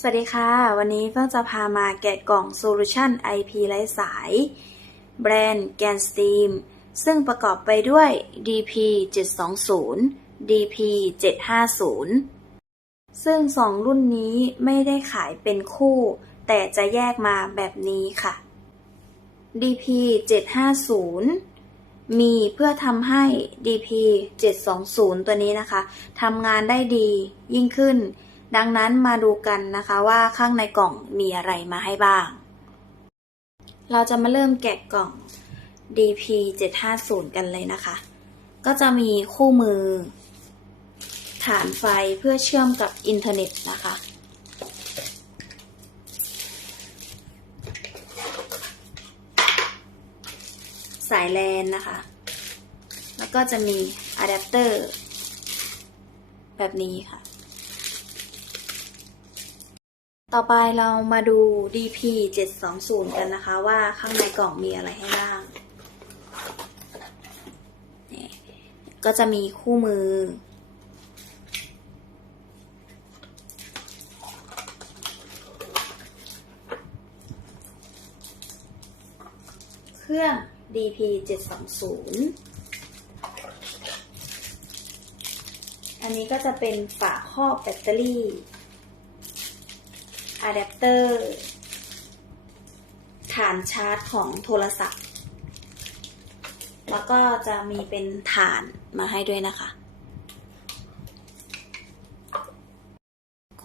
สวัสดีค่ะ วันนี้เพิ่งจะพามาแกะกล่อง Solution IP ไร้สาย แบรนด์ Gan Steam ซึ่งประกอบไปด้วย DP 720 DP 750 ซึ่งสองรุ่นนี้ไม่ได้ขายเป็นคู่ แต่จะแยกมาแบบนี้ค่ะ DP 750 มีเพื่อทำให้ DP 720 ตัวนี้นะคะทำงานได้ดียิ่งขึ้น ดังนั้นมาดูกันนะคะว่าข้างในกล่องมีอะไรมาให้บ้าง เราจะมาเริ่มแกะกล่อง DP 750กันเลยนะคะ ก็จะมีคู่มือ ฐานไฟเพื่อเชื่อมกับอินเทอร์เน็ตนะคะ สายแลนนะคะ แล้วก็จะมีอะแดปเตอร์แบบนี้ค่ะ ต่อไปเรามาดู DP 720กันนะคะ ว่าข้างในกล่องมีอะไรให้บ้างนี่ก็จะมีคู่มือ เครื่อง DP 720อันนี้ก็จะเป็นฝาครอบแบตเตอรี่ อะแดปเตอร์ฐานชาร์จของโทรศัพท์ แล้วก็จะมีเป็นฐานมาให้ด้วยนะคะ